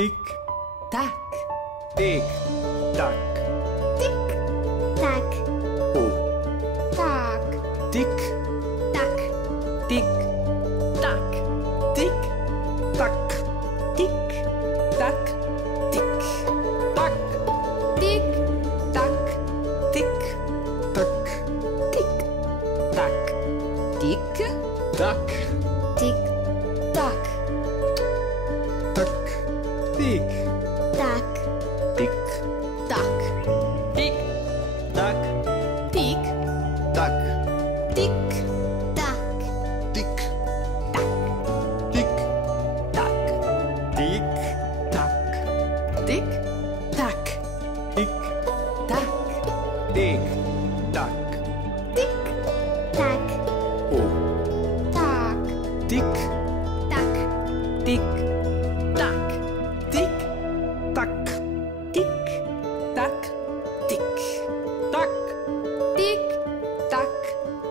Tik, tak, tik, tak. Tik, tak, O, tak, tik, tak, tik, tak, tik, tak, tik, tak, tik, tak, tik, tak, tik, tak, tik, tak, tik, tak, tik, tak, tak, tik, tak, tik, tak, tik, tak, tik, tak, tik, tak, tik, tik, tik, tak, tik, tak, tik, tak, tik, tak. tik, tak, O, tak, tik, tak, tik, tak, tik, tak, tik, tak, tik, tak, tik, tak,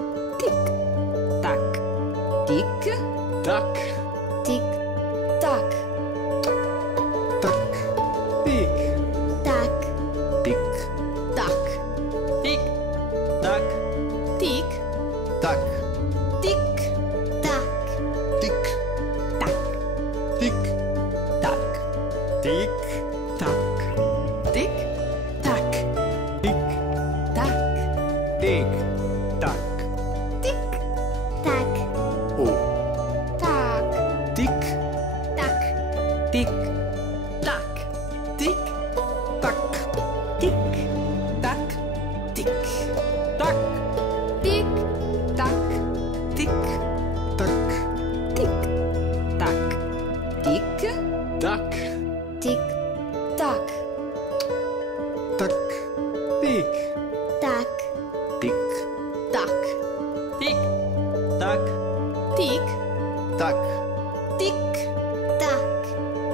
tik, tak, tik, tak, tik, tak, tik, tak, tak, tik, tak, tik, tak, tik, tak, tik, tak, tik, tak, tik, tak, tik, tak, tik, tak, tik, tak, tik, tak, tik, tak. tik, tak, O, tak, tik, tak, tik, tak, tik, tak, tik, tak, tik, tak, tik, tak, tik, tak, tik, tak, tik, tak, tik, tak, tak, tik, tak, tik, tak, tik, tak, tik, tak, tik, tak, tik, tak,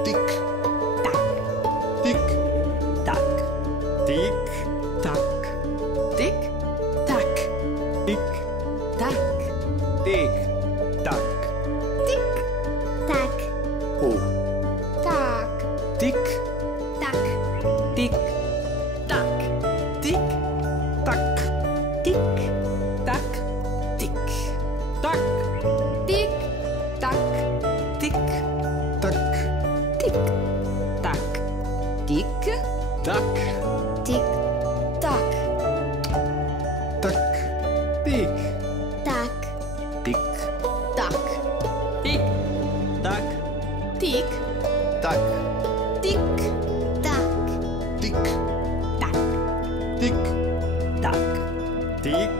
tik, tak, tik, tak, tik, tak, tik, tak, tik, tak. tik, tak, O, tak, tik, tak, tik, tak, tik, tak, tik, tak, tik, tak, tik, tak, tik, tak, tik, tak, tik, tak, tik, tak, tak, tik, tak, tik, tak, tik, tak, tik, tak, tik, tak, tik, tak, tik, tak, tik,